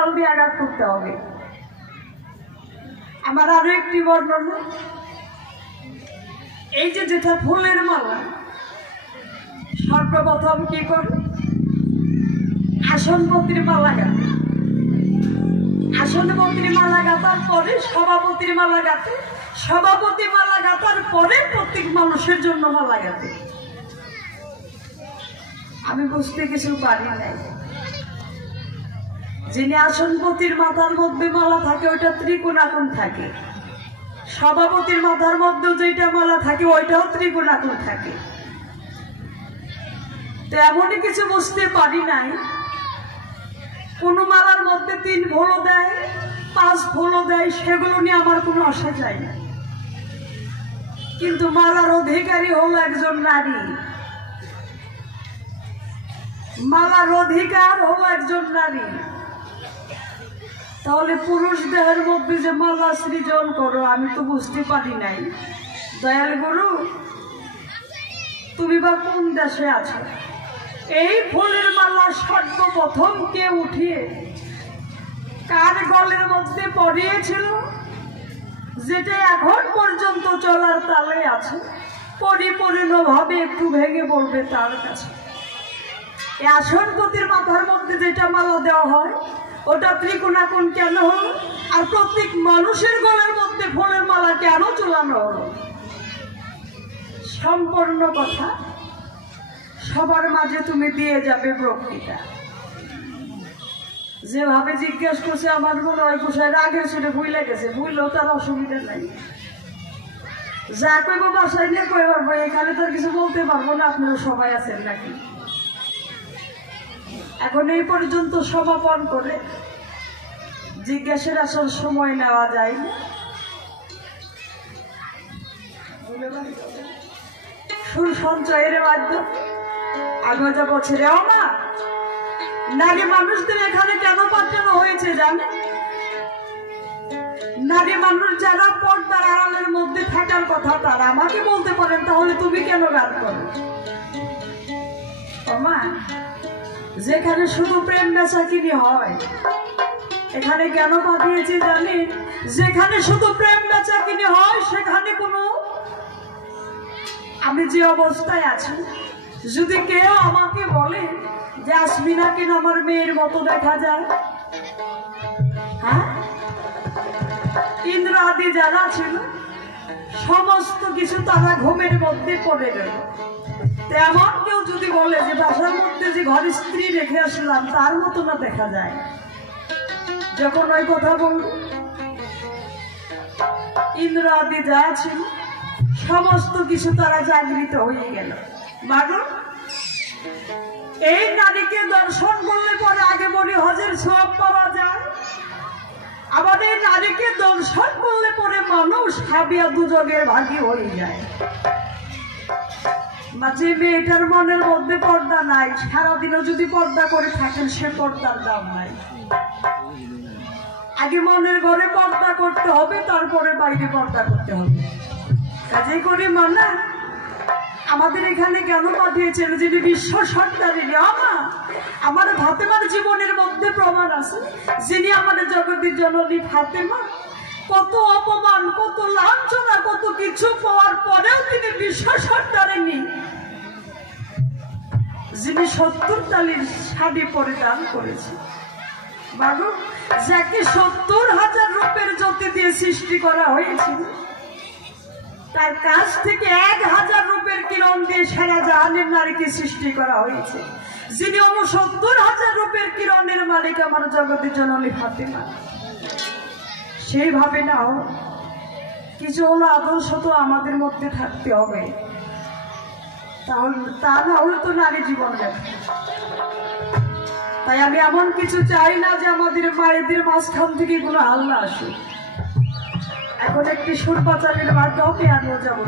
Coral দিয়ে আঘাত করতে হবে। আমার আরো একটি বর্ণনা, এই যে যেটা ফুলের মালা, সর্বপ্রথম কি করে আসনপতির মালা গাঁথে, আসনপতির মালা গাঁথার পরে সভাপতির মালা গাঁথে, সভাপতি মালা গাঁথার পরে প্রত্যেক মানুষের জন্য মালা গাঁথে। আমি বুঝতে কিছু পারি নাই। যিনি আসনপতির মাথার মধ্যে মালা থাকে ওইটা ত্রিকোণাকুণ থাকে, সভাপতির মাথার মধ্যে যেটা মালা থাকে ওইটাও ত্রিকোণাকুণ থাকে। তো এমনই কিছু বুঝতে পারি নাই, কোন মালার মধ্যে 3 ফুলও দেয়, 5 ফুলও দেয়, সেগুলো নিয়ে আমার কোনো আশা চাই না। কিন্তু মালার অধিকারী হলো একজন নারী, মালার অধিকার হলো একজন নারী। তাহলে পুরুষ দেহের মধ্যে যে মালা সৃজন করো আমি তো বুঝতে পারি নাই। দয়াল গুরু, তুমি বা কোন দেশে আছো? এই ফুলের মালা সর্বপ্রথম কে উঠিয়ে কার গলের মধ্যে পরিয়েছিল, যেটা এখন পর্যন্ত চলার তালে আছে, পরিপূর্ণভাবে একটু ভেঙে পড়বে তার কাছে। এই আসনপতির মাথার মধ্যে যেটা মালা দেওয়া হয় ওটা ত্রিকোণাকুণ কেন হলো? আর প্রত্যেক মানুষের গলের মধ্যে ফুলের মালা কেন ঝুলানো হলো? সম্পূর্ণ কথা সবার মাঝে তুমি দিয়ে যাবে বক্তৃতা। যেভাবে জিজ্ঞেস করছে আমার মনে হয় কোথায় রাগে সেটা ভুলে গেছে, ভুললেও তার অসুবিধা নাই। যা কইব বাসায় নিয়ে কই পারবো, এখানে তো কিছু বলতে পারবো না। আপনারা সবাই আছেন নাকি? এখন এই পর্যন্ত সমাপন করে জিজ্ঞাসার আসার সময় নেওয়া যায় না। সুর সঞ্চয়ের মাধ্যমে আগামী বছরেও না নারী মানুষদের এখানে কেন পাঠানো হয়েছে জানে? নারী মানুষ যারা পর্দার আড়ালের মধ্যে থাকার কথা তারা আমাকে বলতে পারেন, তাহলে তুমি কেন গান করো? মা, যেখানে শুধু প্রেম বেচাকিনি হয় এখানে কেন পাঠিয়েছি জানেন? যেখানে শুধু প্রেম বেচাকিনি হয় সেখানে কোনো, আমি যে অবস্থায় আছি, যদি কেউ আমাকে বলে যে আসমিনা কিনা আমার মেয়ের মতো দেখা যায়, হ্যাঁ, ইন্দ্র আদি যারা ছিল সমস্ত কিছু তারা ঘুমের মধ্যে পড়ে গেল। তেমন কেউ যদি বলে যে বাসার মধ্যে যে ঘর স্ত্রী রেখে আসলাম তার মতো না দেখা যায়, যখন ওই কথা বলল ইন্দ্র আদি যা ছিল সমস্ত কিছু তারা জাগৃত হয়ে গেল। মাগো, এই নারীকে দর্শন করলে পরে আগে বলি হজের সওয়াব পাওয়া যায়, আবার এই নারীকে দর্শন করলে পরে মানুষ হাবিয়া দুজগের ভাগী হয়ে যায়। যে মেয়েটার মনের মধ্যে পর্দা নাই, সারাদিনও যদি পর্দা করে থাকেন সে পর্দার দাম নাই। আগে মনের ঘরে পর্দা করতে হবে, তারপরে বাইরে পর্দা করতে হবে। কাজেই করে মানা আমাদের এখানে কেন পাঠিয়েছিল? যিনি বিশ্ব সত্তারী আমার ফাতেমার জীবনের মধ্যে প্রমাণ আছে, যিনি আমাদের জগতের জননী ফাতেমা কত অপমান, কত লাঞ্ছনা, কত কিছু পাওয়ার পরেও তিনি বিশ্ব সত্তারিণী, যিনি 70 তালির শাড়ি পরিধান করেছে। বাবু, যাকে 70,000 রূপের জ্যোতি দিয়ে সৃষ্টি করা হয়েছিল, তার কাছ থেকে 1000 রূপের কিরণ দিয়ে সারা জাহানের নারীকে সৃষ্টি করা হয়েছে, যিনি 70,000 রূপের কিরণের মালিক আমার জগতের জননী ফাতেমা। সেইভাবে না হোক, কিছু হলো আদর্শ তো আমাদের মধ্যে থাকতে হবে, তাহলে তা না হলে তো নারী জীবন যাবে। তাই আমি এমন কিছু চাই না যে আমাদের মায়েদের মাঝখান থেকে কোনো হাল্লা আসুক। এখন একটি সুর পাচারের মাধ্যমে আমি যাবো।